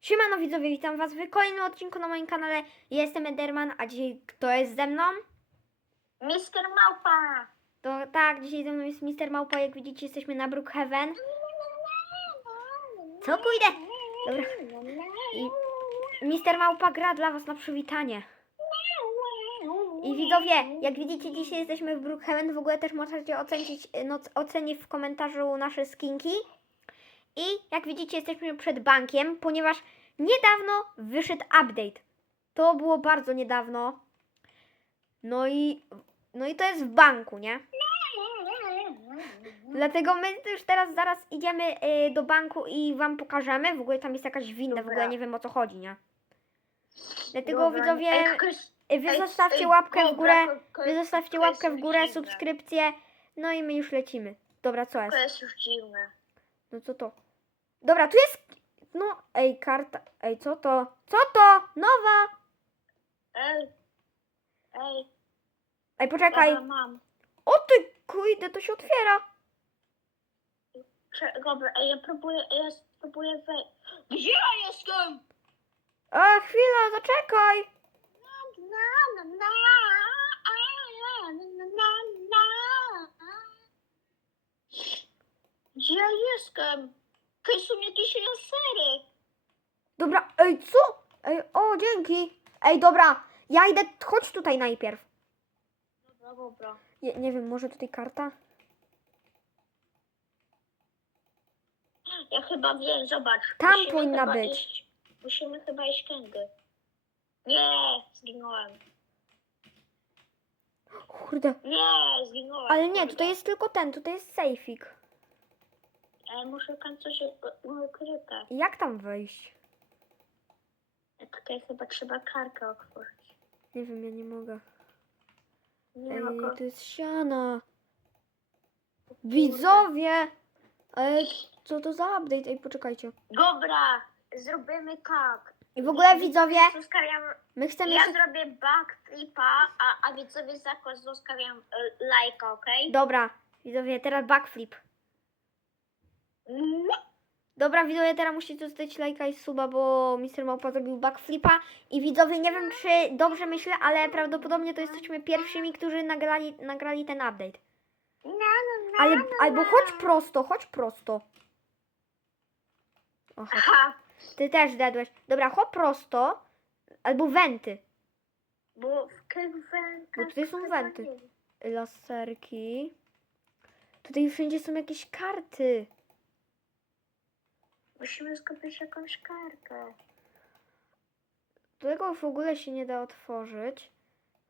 Siemano widzowie, witam was w kolejnym odcinku na moim kanale. Ja Jestem Enderman, a dzisiaj kto jest ze mną? Mister Małpa! To tak, dzisiaj ze mną jest Mister Małpa, jak widzicie jesteśmy na Brookhaven. Co pójdę? Dobra. I Mister Małpa gra dla was na przywitanie. I widzowie, jak widzicie dzisiaj jesteśmy w Brookhaven, w ogóle też możecie ocenić, no, ocenić w komentarzu nasze skinki. I jak widzicie jesteśmy przed bankiem, ponieważ niedawno wyszedł update. To było bardzo niedawno. No i, no i to jest w banku, nie? Dlatego my już teraz zaraz idziemy y, do banku i wam pokażemy. W ogóle tam jest jakaś winda, w Dobra. ogóle nie wiem o co chodzi, nie? Dlatego Dobra, widzowie, ej, wy zostawcie ej, łapkę w dobra, górę, ko- ko- wy zostawcie jest łapkę w górę, dziwne. subskrypcję, no i my już lecimy. Dobra, co To jest? jest już dziwne. No co to? Dobra, tu jest, no, ej, karta, ej, co to? Co to? Nowa! Ej, ej, Ej, poczekaj. dobra, mam. O ty, kujdę, to się otwiera. Dobra, ej, ja próbuję, ja spróbuję wejść. Gdzie ja jestem? A, chwila, zaczekaj. Na, na, na, a, na, na, na, na. Gdzie ja jestem? To są jakieś lasery. Dobra, ej, co? Ej, o, dzięki. Ej, dobra, ja idę, chodź tutaj najpierw. Dobra, dobra. Nie, nie wiem, może tutaj karta? Ja chyba wiem, zobacz. Tam musimy powinna chyba być. Iść, musimy chyba iść tędy. Nie, zginąłem. Kurde. Nie, zginąłem. Ale nie, kurde. tutaj jest tylko ten, tutaj jest sejfik. Ale muszę tam coś ukryte. Jak tam wejść? Tutaj chyba trzeba karkę otworzyć. Nie wiem, ja nie mogę. Nie Ej, mogę. to jest siana. Widzowie! Ej, co to za update? Ej, poczekajcie. Dobra, zrobimy tak. I w ogóle widzowie, Zostawiam, my chcemy ja się... zrobię backflipa, a, a widzowie zostawiam y, lajka, okej? Dobra, widzowie, teraz backflip. Dobra, widzowie, teraz musicie zostawić lajka i suba, bo Mr. Małpa zrobił backflipa. I widzowie, nie wiem, czy dobrze myślę, ale prawdopodobnie to jesteśmy pierwszymi, którzy nagrali, nagrali ten update. Na, na, Ale, albo chodź prosto, chodź prosto. O, chodź. Ty też dedłeś. Dobra, chodź prosto. Albo wenty. bo w Bo tutaj są wenty. Laserki. Tutaj wszędzie są jakieś karty. Musimy skupić jakąś kartę. Tego w ogóle się nie da otworzyć.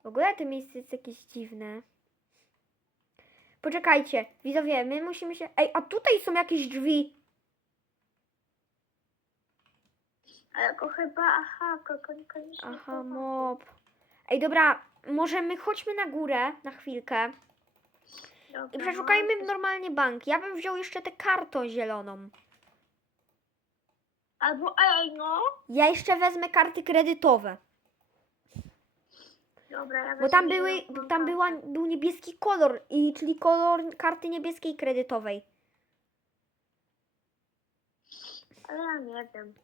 W ogóle to miejsce jest jakieś dziwne. Poczekajcie, widzowie, my musimy się... Ej, a tutaj są jakieś drzwi. Ale go chyba, aha, go niekoniecznie. Aha, chyba. mob. Ej, dobra, może my chodźmy na górę na chwilkę Dobra, i przeszukajmy no. normalnie bank. Ja bym wziął jeszcze tę kartą zieloną. Albo ej, no. Ja jeszcze wezmę karty kredytowe. Dobra, ja Bo tam, były, tam była, był niebieski kolor, i, czyli kolor karty niebieskiej kredytowej. Ale ja nie wiem.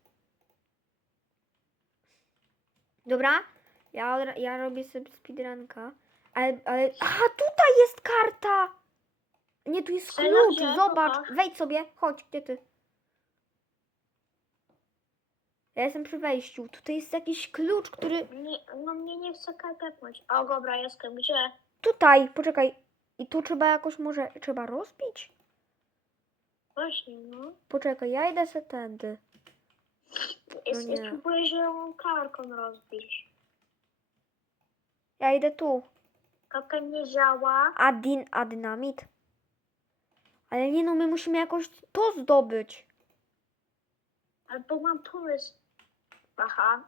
Dobra? Ja, ja robię sobie speedrunka. Ale, ale... Aha, tutaj jest karta! Nie, tu jest Serio? klucz, Gdzie? zobacz. Pokaż. Wejdź sobie, chodź, gdzie ty? Ja jestem przy wejściu. Tutaj jest jakiś klucz, który... Nie, no mnie nie chce klepnąć. O, dobra, jestem. Gdzie? Tutaj, poczekaj. I tu trzeba jakoś może... Trzeba rozbić? Właśnie, no. Poczekaj, ja idę se tędy. Jest, nie. Spróbuję zieloną karką rozbić. Ja idę tu. Karta nie działa. A, din, a dynamit? Ale nie no, my musimy jakoś to zdobyć. Albo mam pomysł. Aha.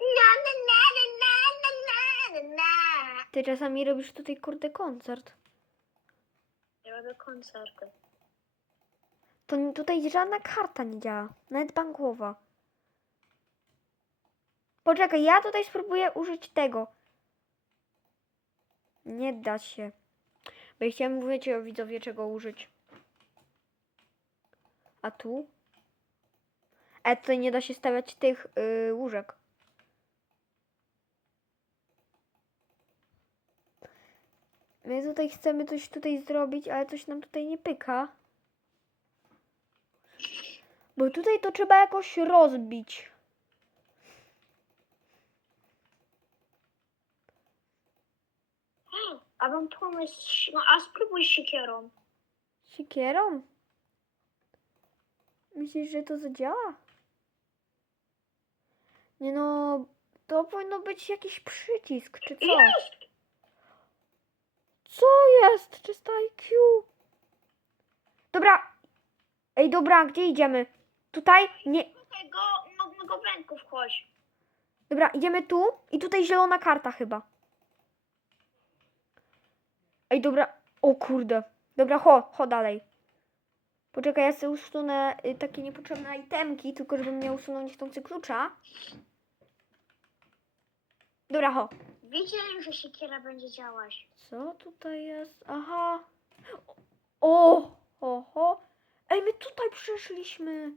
Na, na, na, na, na, na, na, na. Ty czasami robisz tutaj kurde koncert. Ja robię koncerty. To tutaj żadna karta nie działa. Nawet bankowa. Poczekaj, ja tutaj spróbuję użyć tego. Nie da się. Bo ja chciałem mówić o widzowie czego użyć. A tu? E, tutaj nie da się stawiać tych y, łóżek. My tutaj chcemy coś tutaj zrobić, ale coś nam tutaj nie pyka. Bo tutaj to trzeba jakoś rozbić. A mam pomysł, no a spróbuj siekierą. Siekierą? Myślisz, że to zadziała? Nie no, to powinno być jakiś przycisk czy coś. Jest! Co jest? Czysta IQ. Dobra. Ej, dobra, gdzie idziemy? Tutaj? Nie. Do tego nowego węku wchodź. Dobra, idziemy tu i tutaj zielona karta chyba. Ej, dobra. O kurde. Dobra, ho, ho dalej. Poczekaj, ja sobie usunę y, takie niepotrzebne itemki, tylko żebym nie usunął niechcący klucza. Dobra, ho. Wiedziałem, że siekiera będzie działać. Co tutaj jest? Aha. O, oho. Ej, my tutaj przeszliśmy.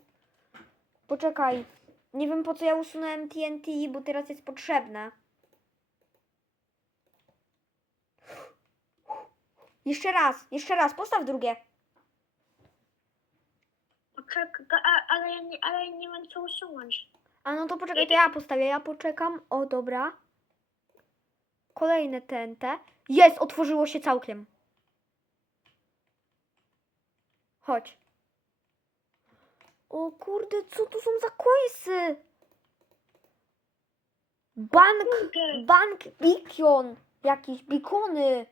Poczekaj. Nie wiem po co ja usunąłem TNT, bo teraz jest potrzebne. Jeszcze raz, jeszcze raz, postaw drugie. Poczekaj, a, ale, ja nie, ale ja nie mam co usunąć. A no to poczekaj, to ja postawię, ja poczekam. O, dobra. Kolejne TNT. Jest, otworzyło się całkiem. Chodź. O kurde, co tu są za coinsy? Bank, bank beacon. Jakieś beacony.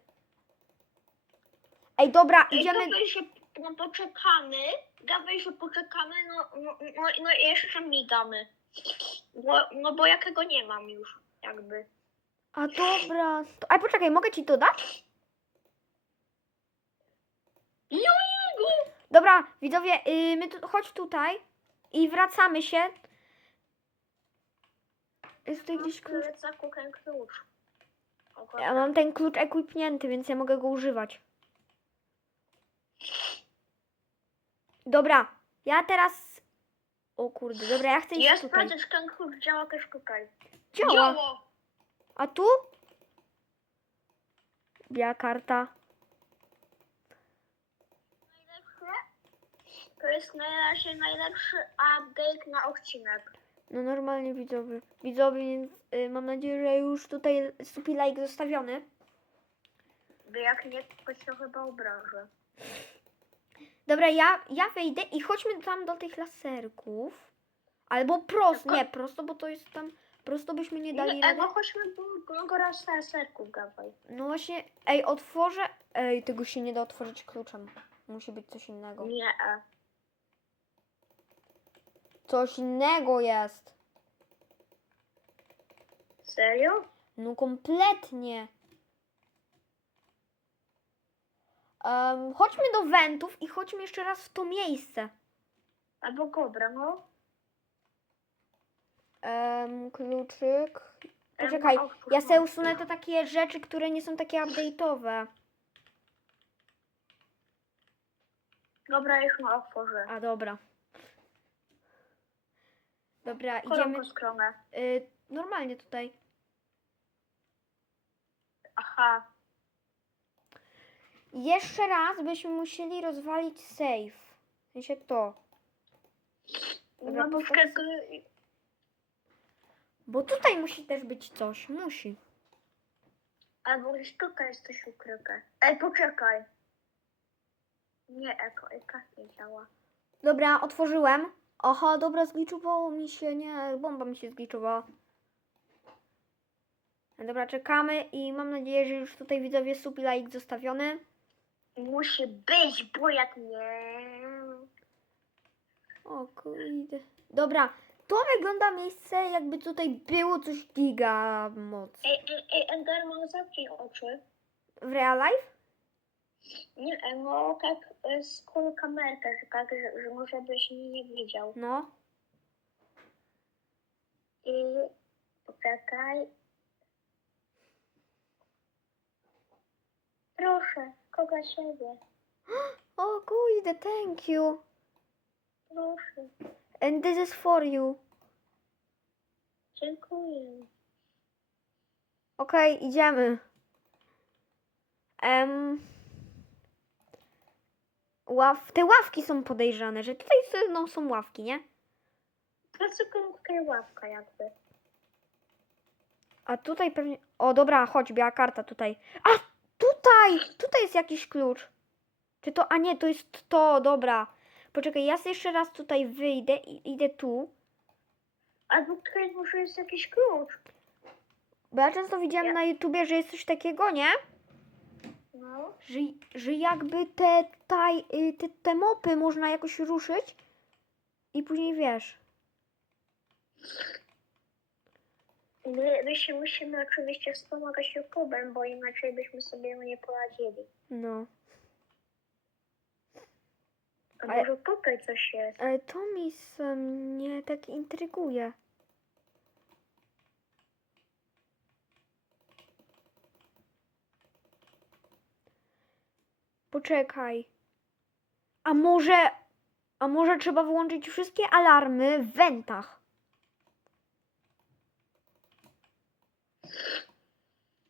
Ej, dobra, idziemy. Gawaj, że no, poczekamy. Gawaj, że poczekamy, no, no, no, no i jeszcze migamy. Bo, no bo jakiego nie mam już, jakby. A dobra. To, a poczekaj, mogę ci to dać? Jojego! Dobra, widzowie, yy, my tu, chodź tutaj i wracamy się. Jest tutaj gdzieś klucz. ten klucz. Ja mam ten klucz ekwipnięty, więc ja mogę go używać. Dobra, ja teraz... O kurde, dobra, ja chcę iść Ja tutaj. sprawdzę, czy ten klucz działa też tutaj. Działa. A tu? Biała karta. To jest na razie najlepszy update na odcinek. No normalnie widzowie. Widzowie, więc y, mam nadzieję, że już tutaj supi like zostawiony. Bo jak nie, to się chyba obrażę. Dobra, ja, ja wejdę i chodźmy tam do tych laserków. Albo prosto, Tylko- nie, prosto, bo to jest tam, prosto byśmy nie dali rady. no chodźmy do, na serku, gawaj. No właśnie, ej, otworzę, ej, tego się nie da otworzyć kluczem. Musi być coś innego. Nie. Coś innego jest. Serio? No kompletnie. Em, chodźmy do wentów i chodźmy jeszcze raz w to miejsce. Albo dobra, no. Em, kluczyk. Poczekaj, ja sobie usunę te takie rzeczy, które nie są takie update'owe. Dobra, już mu otworzę. A dobra. Dobra, idziemy stronę. y, normalnie tutaj. Aha. Jeszcze raz byśmy musieli rozwalić save. W sensie to. Dobra, No bo wtedy... Bo tutaj musi też być coś. Musi. Albo gdzieś tutaj jest coś ukryte. Ej, poczekaj. Nie, eko, eka nie działa. Dobra, otworzyłem. Aha, dobra, zgliczowało mi się. Nie, bomba mi się zgliczowała. Dobra, czekamy i mam nadzieję, że już tutaj widzowie supi like zostawiony. Musi być, bo jak nie... O kurde. Dobra, to wygląda miejsce jakby tutaj było coś giga moc. Ej, ej, ej, Enderman, zamknij oczy. W real life? Nie, e, no tak e, z koło kamerkę, że tak, że, że może byś mnie nie widział. No. I poczekaj. Proszę, kogo siebie. O kurde, thank you. Proszę. And this is for you. Dziękuję. Okej, idziemy. Em, ław, te ławki są podejrzane, że tutaj no, są ławki, nie? Dlaczego tutaj ławka jakby? A tutaj pewnie... O, dobra, chodź, biała karta tutaj. A, tutaj! Tutaj jest jakiś klucz. Czy to... A nie, to jest to, dobra. Poczekaj, ja sobie jeszcze raz tutaj wyjdę i idę tu. Albo tutaj może jest jakiś klucz. Bo ja często widziałam Ja- na YouTubie, że jest coś takiego, nie? No. Że, że jakby te, taj, y, te, te mopy można jakoś ruszyć i później wiesz. My, my się musimy oczywiście wspomagać YouTube'em, bo inaczej byśmy sobie nie poradzili. No. A Ale- może tutaj coś jest? Ale to mi s- mnie tak intryguje. Poczekaj. A może. A może trzeba wyłączyć wszystkie alarmy w wentach?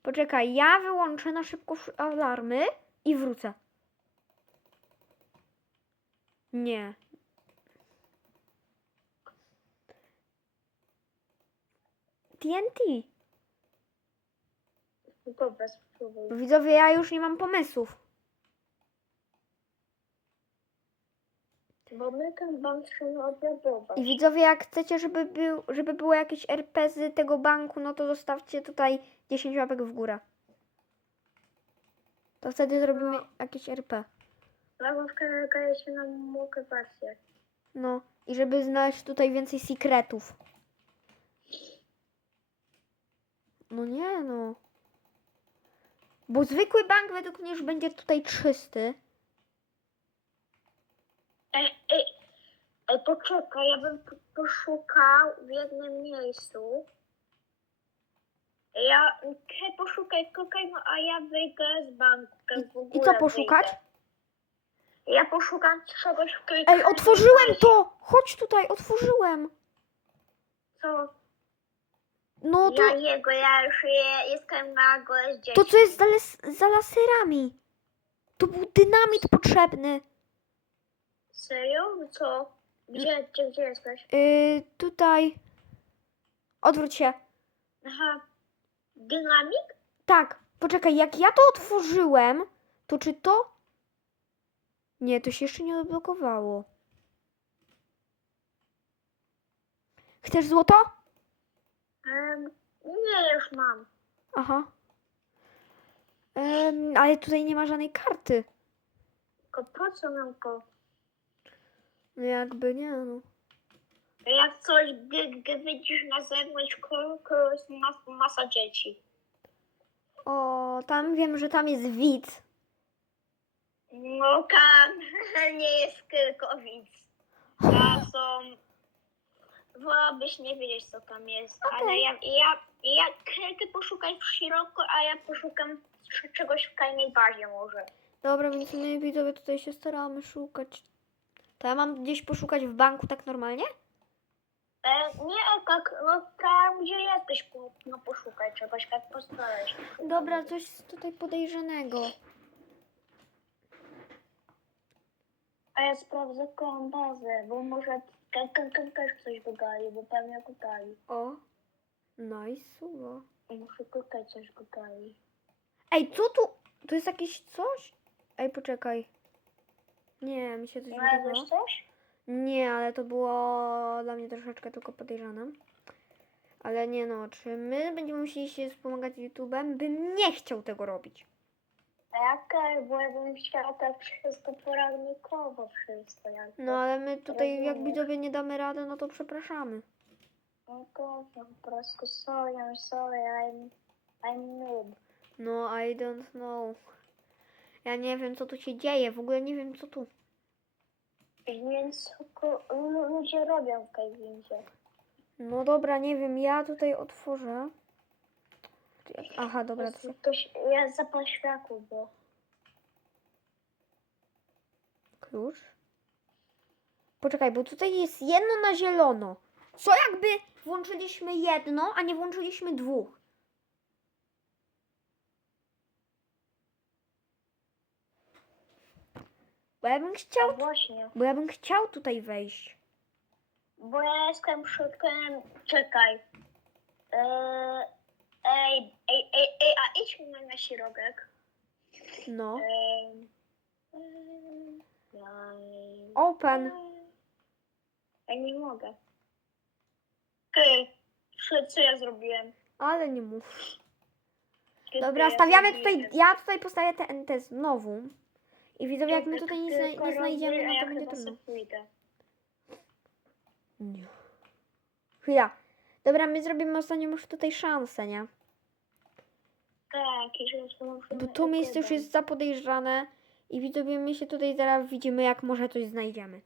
Poczekaj, ja wyłączę na szybko wsz- alarmy i wrócę. Nie, TNT. Dobra, spróbuj. Widzowie, ja już nie mam pomysłów. Bo my ten bank trzeba. I widzowie, jak chcecie, żeby, był, żeby było jakieś RP z tego banku, no to zostawcie tutaj 10 łapek w górę. To wtedy zrobimy jakieś RP. Ławka daje się nam motywację. No. I żeby znaleźć tutaj więcej sekretów. No nie no. Bo zwykły bank według mnie już będzie tutaj czysty. Ej, ej, ej, poczekaj, ja bym po- poszukał w jednym miejscu. Ja, ty poszukaj kokainu, a ja wyjdę z banku. tak w I, I ogóle co poszukać? wyjdę. Ja poszukam czegoś w tej Ej, otworzyłem to! Chodź tutaj, otworzyłem. Co? No to, Ja jego, ja już je, jestem na gole z to co jest za, les, za laserami? To był dynamit potrzebny. Serio? Co? Gdzie, gdzie, gdzie jesteś? Yy, tutaj. Odwróć się. Aha. Dynamik? Tak, poczekaj, jak ja to otworzyłem, to czy to. Nie, to się jeszcze nie odblokowało. Chcesz złoto? Um, nie, już mam. Aha. Em, ale tutaj nie ma żadnej karty. Tylko po co nam to? No jakby nie, no. Jak coś, gdy, gdy wyjdziesz na zewnątrz, ko- ko- jest mas, masa dzieci. O, tam wiem, że tam jest widz. No tam nie jest tylko widz. Tam są... Wolałabyś nie wiedzieć, co tam jest. Ale ja, ja, ja, ty poszukaj w szeroko, a ja poszukam c- czegoś w tajnej bazie może. Dobra, więc my widzowie tutaj się staramy szukać. To ja mam gdzieś poszukać w banku tak normalnie? E, nie, tak, no tam gdzie jesteś, po, no poszukaj czegoś, tak postaraj się. Dobra, coś tutaj podejrzanego. A ja sprawdzę bazę, bo może ka- ka- ka- też coś wygali, bo pewnie wygali. O, nice. I muszę tutaj coś wygali. Ej, co tu? Tu jest jakieś coś? Ej, poczekaj. Nie, mi się coś wydawało. Znalazłeś coś? Nie, ale to było dla mnie troszeczkę tylko podejrzane. Ale nie no, czy my będziemy musieli się wspomagać YouTube'em? Bym nie chciał tego robić. A jak, bo ja bym chciała tak wszystko poradnikowo wszystko. Jak No ale my tutaj jak Rozumiem. widzowie nie damy rady, no to przepraszamy. No to po prostu sorry, I'm sorry, I'm, I'm noob. No, I don't know. Ja nie wiem, co tu się dzieje. W ogóle nie wiem, co tu. Więc ko- lu- ludzie robią w tej windzie. No dobra, nie wiem, ja tutaj otworzę. Aha, dobra, to się... Ktoś, ja zapal światło, bo Klucz. Poczekaj, bo tutaj jest jedno na zielono. Co jakby włączyliśmy jedno, a nie włączyliśmy dwóch? Bo ja bym No chciał, właśnie. bo ja bym chciał tutaj wejść. Bo ja jestem przodkiem. Czekaj. Eee, ej, ej, ej, ej, a idźmy na, środek. No. Eee, ej, Open. Ja nie mogę. Okej. Co, co ja zrobiłem? Ale nie mów. Dobra, stawiamy tutaj, ja tutaj postawię TNT znowu. I widzowie, jak my Tylko- tutaj nie, tylko zna- nie znajdziemy, no to będzie trudno. Nie. Chwila. Dobra, my zrobimy ostatnią już tutaj szansę, nie? Tak, jeżeli to Bo to miejsce już jest za podejrzane i widzowie, my się tutaj zaraz widzimy, jak może coś znajdziemy.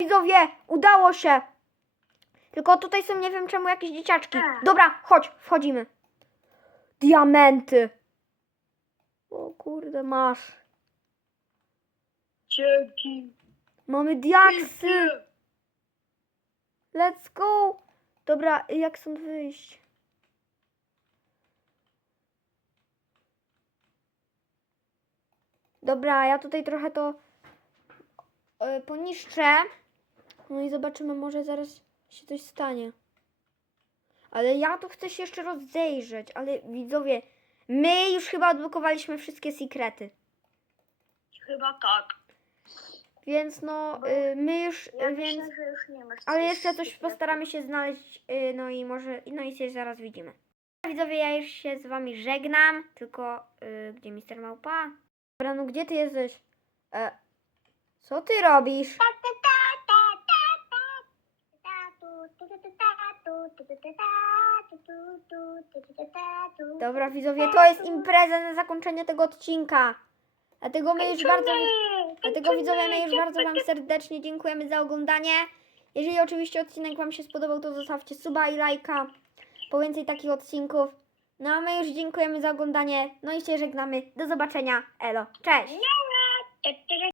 Widzowie, udało się! Tylko tutaj są, nie wiem czemu, jakieś dzieciaczki. Tak. Dobra, chodź, wchodzimy. Diamenty! O kurde, masz. Dzięki. Mamy diaksy! Let's go! Dobra, jak stąd wyjść? Dobra, ja tutaj trochę to e, poniszczę. No i zobaczymy, może zaraz się coś stanie. Ale ja tu chcę się jeszcze rozejrzeć, ale widzowie, my już chyba odblokowaliśmy wszystkie sekrety. Chyba tak. Więc no, y, my już, Ja y, więc... myślę, że już nie masz Ale jeszcze coś postaramy się znaleźć, y, no i może, no i się zaraz widzimy. Widzowie, ja już się z wami żegnam, tylko y, gdzie Mister Małpa? Dobra, no gdzie ty jesteś? E, co ty robisz? Dobra, widzowie, to jest impreza na zakończenie tego odcinka. Dlatego my już bardzo, dlatego widzowie, my już bardzo wam serdecznie dziękujemy za oglądanie. Jeżeli oczywiście odcinek wam się spodobał, to zostawcie suba i lajka po więcej takich odcinków. No a my już dziękujemy za oglądanie. No i się żegnamy. Do zobaczenia. Elo. Cześć.